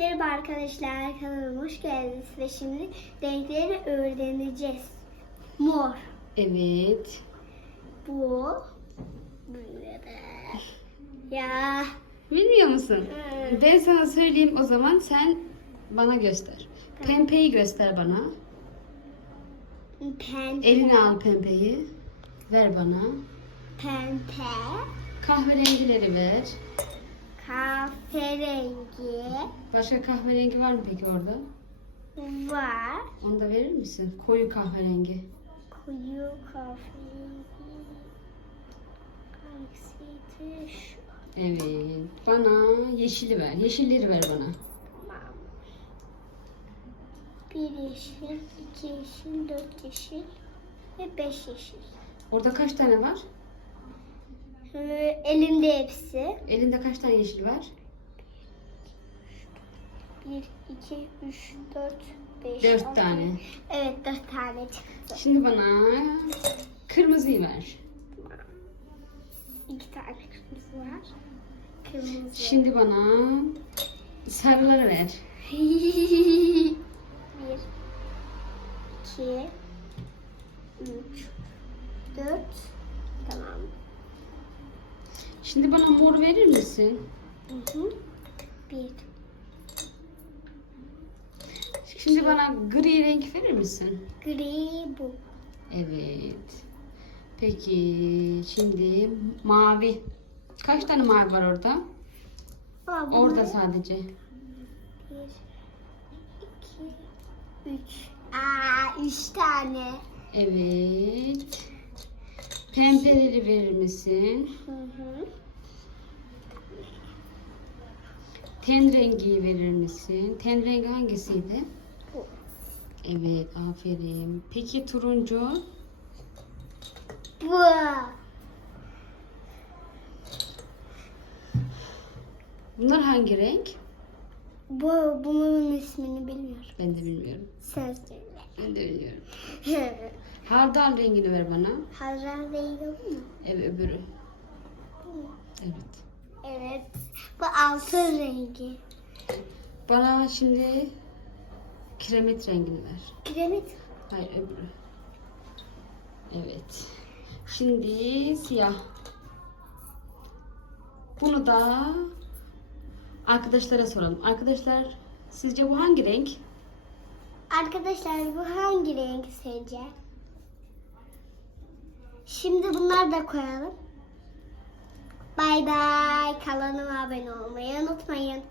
Merhaba arkadaşlar, kanalıma hoş geldiniz ve şimdi renkleri öğreneceğiz. Mor, Evet. bu, burada. Ya, Bilmiyor musun? Evet. Ben sana söyleyeyim o zaman sen bana göster. Pembeyi göster bana. pembe, Eline al pembeyi. Ver bana. pembe, Kahverengileri ver. Kahverengi Başka kahverengi var mı peki orada? var. Onu da verir misin? Koyu kahverengi. Koyu kahverengi. Hangisiydi şu? Evet. Bana yeşili ver. Yeşilleri ver bana. Tamam. Bir yeşil, iki yeşil, dört yeşil ve beş yeşil. Orada kaç tane var? Elimde hepsi. Elinde kaç tane yeşil var? Bir, iki, üç, dört, beş. Dört altı. tane. Evet dört tane çıktı. Şimdi bana kırmızıyı ver. İki tane kırmızı var. Kırmızı. Şimdi bana sarıları ver. bir, iki, üç, dört. Tamam. Şimdi bana mor verir misin? Hı hı. Bir, Şimdi bana gri renk verir misin? gri bu. Evet. Peki şimdi mavi. Kaç tane mavi var orada? Bu Orada sadece. Bir, iki, üç. Aa, üç tane. Evet. Pembeleri verir misin? Hı hı. Ten rengi verir misin? Ten rengi hangisiydi? Bu. Evet, aferin. Peki turuncu? Bu. Bunlar hangi renk? Bu, bunun ismini bilmiyorum. Ben de bilmiyorum. Sen söyle. Ben de bilmiyorum. Hardal rengini ver bana. Hazran rengi bu mu? Evet, öbürü. Bu mu? Evet. Evet. Bu altın rengi. Bana şimdi kiremit rengini ver. Kiremit. Hayır öbürü. Evet. Şimdi siyah. Bunu da arkadaşlara soralım. Arkadaşlar sizce bu hangi renk? Arkadaşlar bu hangi renk sizce? Şimdi bunları da koyalım. Bay bay. Kanalıma abone olmayı unutmayın.